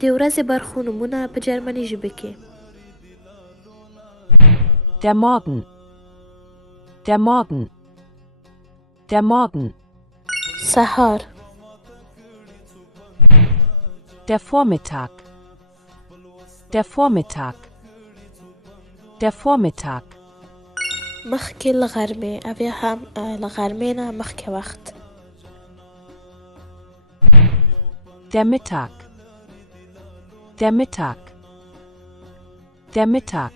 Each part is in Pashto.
د ورځې برخو نومونه په جرمني ژبه کې. Der Morgen. Der Morgen. Der Morgen. سهار. Der Vormittag. Der Vormittag. Der Vormittag. مخکې له غرمې او یا هم له غرمې نه مخکې وخت. Der Mittag. Der Mittag. Der Mittag.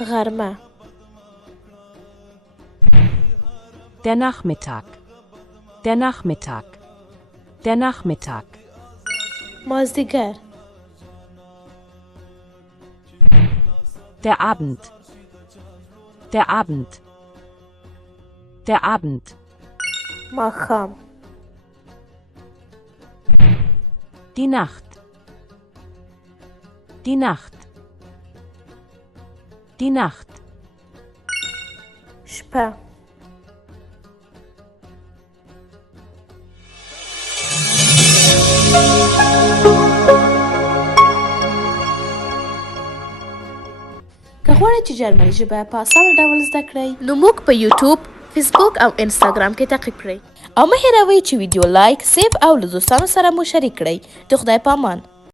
غرمه. Der Nachmittag. Der Nachmittag. Der Nachmittag. مازدیگر. Der Abend. Der Abend. Der Abend. ماښام. Die Nacht. Die Nacht. Die Nacht. شپه. که غواړئ چې جرمني ژبه په اسانه ډول زده کړئ نو موږ په یوټیوب، فیسبوک او انسټاګرام کې تعقیب کړئ او مه هېروئ چې ویډیو لایک، سیف او له دوستانو سره مو شریک کړئ. د خدای په امان.